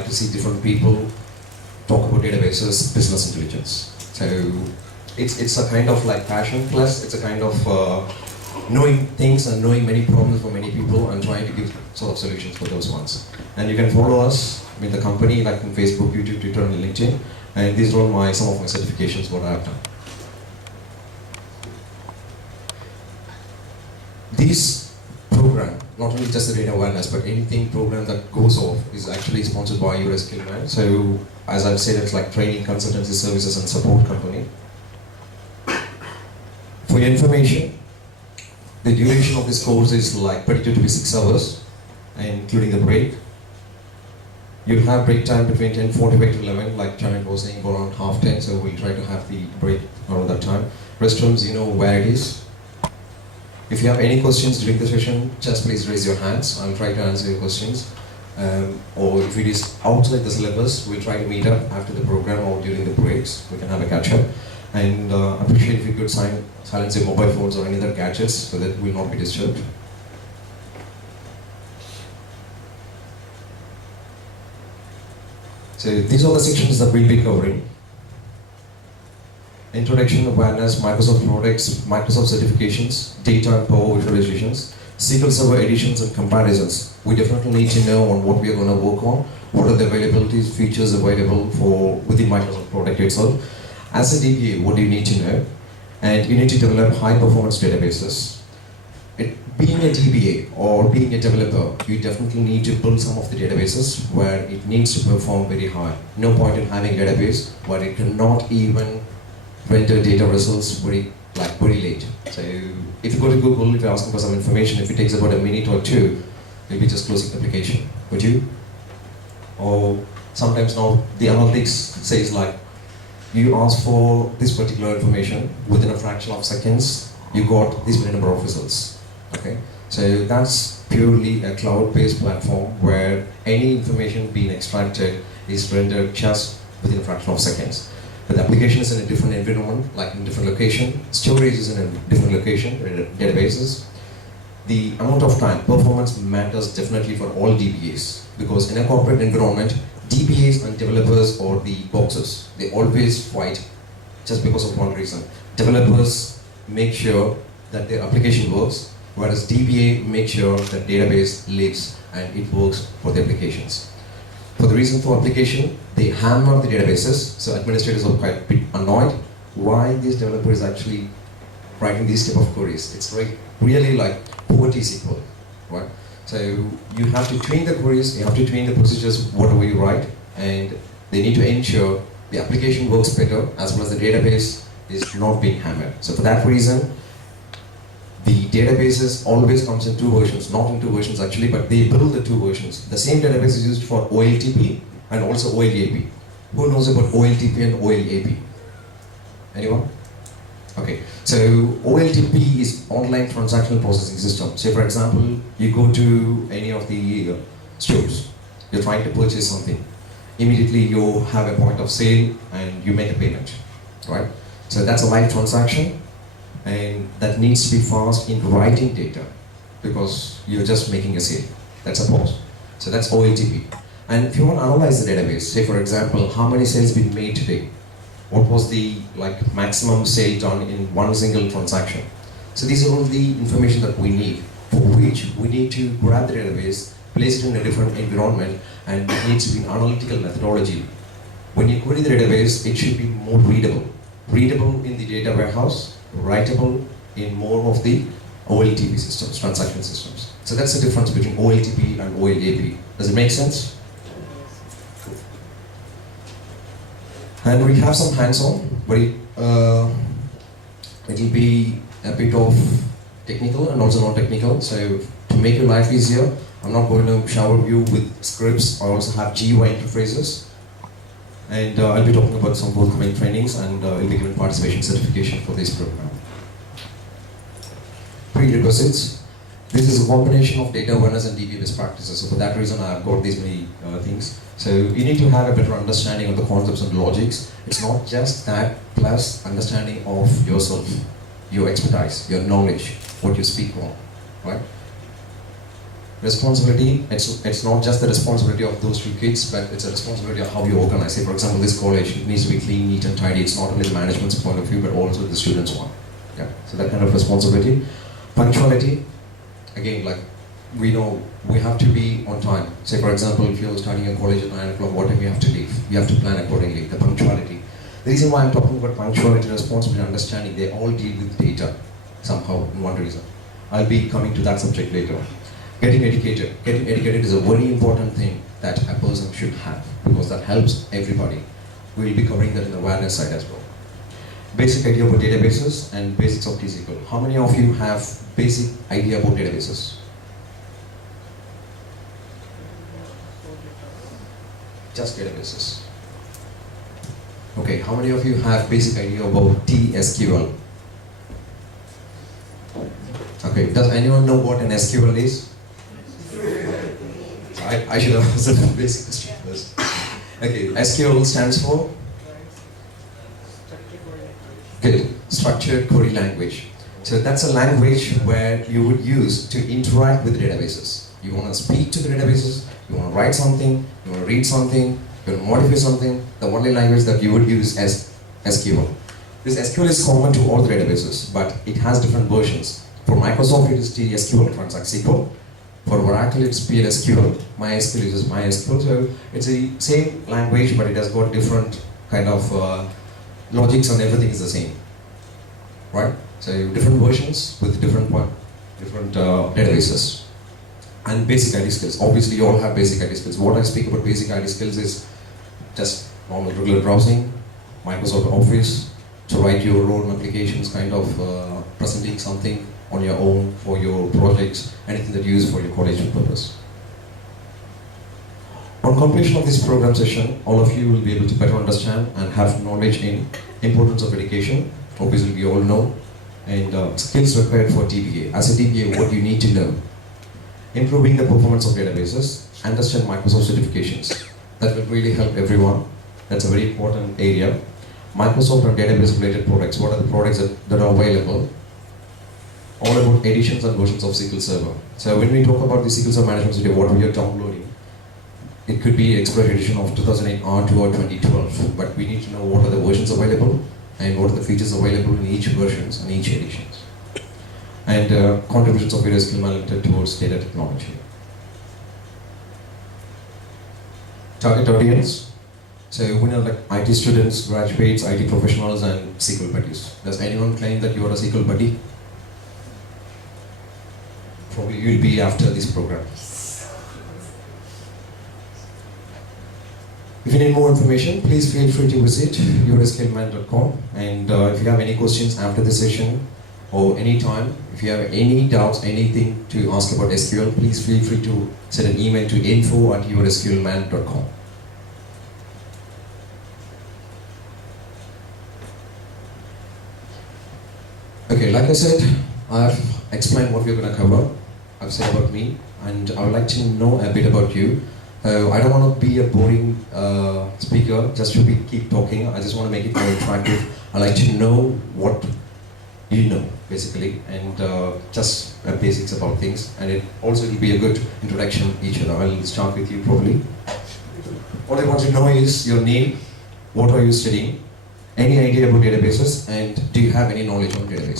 like to see different people talk about databases, business intelligence. So it's a kind of like passion, plus it's a kind of knowing things and knowing many problems for many people and trying to give sort of solutions for those ones. And you can follow us in the company like in Facebook, YouTube, Twitter, and LinkedIn. And these are all some of my certifications what I have done. These program, not only just the data awareness, but anything program that goes off is actually sponsored by US Skillman. So as I've said, it's like training, consultancy services, and support company. For your information, the duration of this course is like predicted to be 6 hours, including the break. You'll have break time between 10:45 to 11, like Janet was saying, around 9:30, so we'll try to have the break around that time. Restrooms, you know where it is. If you have any questions during the session, just please raise your hands. I'll try to answer your questions. Or if it is outside the syllabus, we'll try to meet up after the program or during the breaks. We can have a catch-up. And appreciate if you could silence your mobile phones or any other gadgets so that we will not be disturbed. So these are the sections that we'll be covering. Introduction, awareness, Microsoft products, Microsoft certifications, data and power visualizations, SQL Server additions and comparisons. We definitely need to know on what we are going to work on, what are the availabilities, features available for within Microsoft product itself. As a DBA, what do you need to know? And you need to develop high performance databases. Being a DBA or being a developer, you definitely need to build some of the databases where it needs to perform very high. No point in having a database where it cannot even render data results very late. So if you go to Google, if you're asking for some information, if it takes about a minute or two, you'll be just closing the application. Would you? Or sometimes now the analytics says like, you ask for this particular information, within a fraction of seconds, you got this many number of results. Okay, so that's purely a cloud-based platform where any information being extracted is rendered just within a fraction of seconds. But the application is in a different environment, like in a different location. Storage is in a different location, databases. The amount of time, performance matters definitely for all DBAs, because in a corporate environment, DBAs and developers or the boxes, they always fight just because of one reason. Developers make sure that their application works, whereas DBA make sure that database lives and it works for the applications. For the reason for application, they hammer the databases, so administrators are quite a bit annoyed why this developer is actually writing these type of queries. It's really like poverty SQL, right? So you have to train the queries, you have to train the procedures, whatever you write, and they need to ensure the application works better as well as the database is not being hammered. So for that reason, the databases always comes in 2 versions, not in 2 versions actually, but they build the 2 versions. The same database is used for OLTP and also OLAP. Who knows about OLTP and OLAP? Anyone? Okay, so OLTP is online transactional processing system. Say for example, you go to any of the stores, you're trying to purchase something. Immediately you have a point of sale and you make a payment, right? So that's a live transaction, and that needs to be fast in writing data because you're just making a sale. That's a pause. So that's OLTP. And if you want to analyze the database, say for example, how many sales been made today? What was the maximum sale done in one single transaction? So these are all the information that we need, for which we need to grab the database, place it in a different environment, and it needs to be an analytical methodology. When you query the database, it should be more readable. Readable in the data warehouse, writable in more of the OLTP systems, transaction systems. So that's the difference between OLTP and OLAP. Does it make sense? And we have some hands-on, but it will be a bit of technical and also non-technical. So to make your life easier, I'm not going to shower you with scripts. I also have GUI interfaces. And I'll be talking about some forthcoming trainings, and you'll be given participation certification for this program. Prerequisites. This is a combination of data awareness and DBA best practices. So for that reason, I've got these many things. So you need to have a better understanding of the concepts and logics. It's not just that, plus understanding of yourself, your expertise, your knowledge, what you speak on, right? Responsibility, it's not just the responsibility of those two kids, but it's a responsibility of how you organize. Say, for example, this college, it needs to be clean, neat and tidy. It's not only the management's point of view, but also the students' one. Yeah. So that kind of responsibility. Punctuality, again, like we know we have to be on time. Say, for example, if you're starting a college at 9 o'clock, what time you have to leave? You have to plan accordingly. The punctuality. The reason why I'm talking about punctuality, responsibility, understanding, they all deal with data somehow in one reason. I'll be coming to that subject later. Getting educated. Getting educated is a very important thing that a person should have because that helps everybody. We'll be covering that in the awareness side as well. Basic idea about databases and basics of TSQL. How many of you have basic idea about databases? Just databases. Okay, how many of you have basic idea about TSQL? Okay, does anyone know what an SQL is? I should have answered the basic question first. Okay, SQL stands for? Good. Structured Query Language. So that's a language where you would use to interact with databases. You want to speak to the databases, you want to write something, you want to read something, you want to modify something. The only language that you would use is SQL. This SQL is common to all the databases, but it has different versions. For Microsoft, it is TSQL, Transact SQL. For Oracle, it's PLSQL. MySQL is MySQL. So it's the same language, but it has got different kind of logics and everything is the same, right? So different versions with different databases. And basic ID skills. Obviously, you all have basic ID skills. What I speak about basic ID skills is just normal regular browsing, Microsoft Office, to write your own applications, kind of presenting something on your own for your projects, anything that you use for your college purpose. On completion of this program session, all of you will be able to better understand and have knowledge in importance of education. Obviously, we all know, and skills required for DBA. As a DBA, what you need to know. Improving the performance of databases, understand Microsoft certifications. That will really help everyone. That's a very important area. Microsoft and database related products. What are the products that are available? All about editions and versions of SQL Server. So when we talk about the SQL Server Management Studio, what we are downloading, it could be Express edition of 2008 R2 or 2012, but we need to know what are the versions available and what are the features available in each versions and each editions. And contributions of various skill limited towards data technology. Target audience. So we know like IT students, graduates, IT professionals and SQL buddies. Does anyone claim that you are a SQL buddy? Probably you will be after this program. If you need more information, please feel free to visit yourskillman.com, and if you have any questions after the session or any time, if you have any doubts, anything to ask about SQL, please feel free to send an email to info@yourskillman.com. Okay, like I said, I've explained what we're going to cover. I've said about me, and I would like to know a bit about you. I don't want to be a boring speaker just to keep talking. I just want to make it more interactive. I like to know what you know, basically, and just basics about things. And it also will be a good introduction each other. I'll start with you probably. All I want to know is your name, what are you studying, any idea about databases, and do you have any knowledge on databases?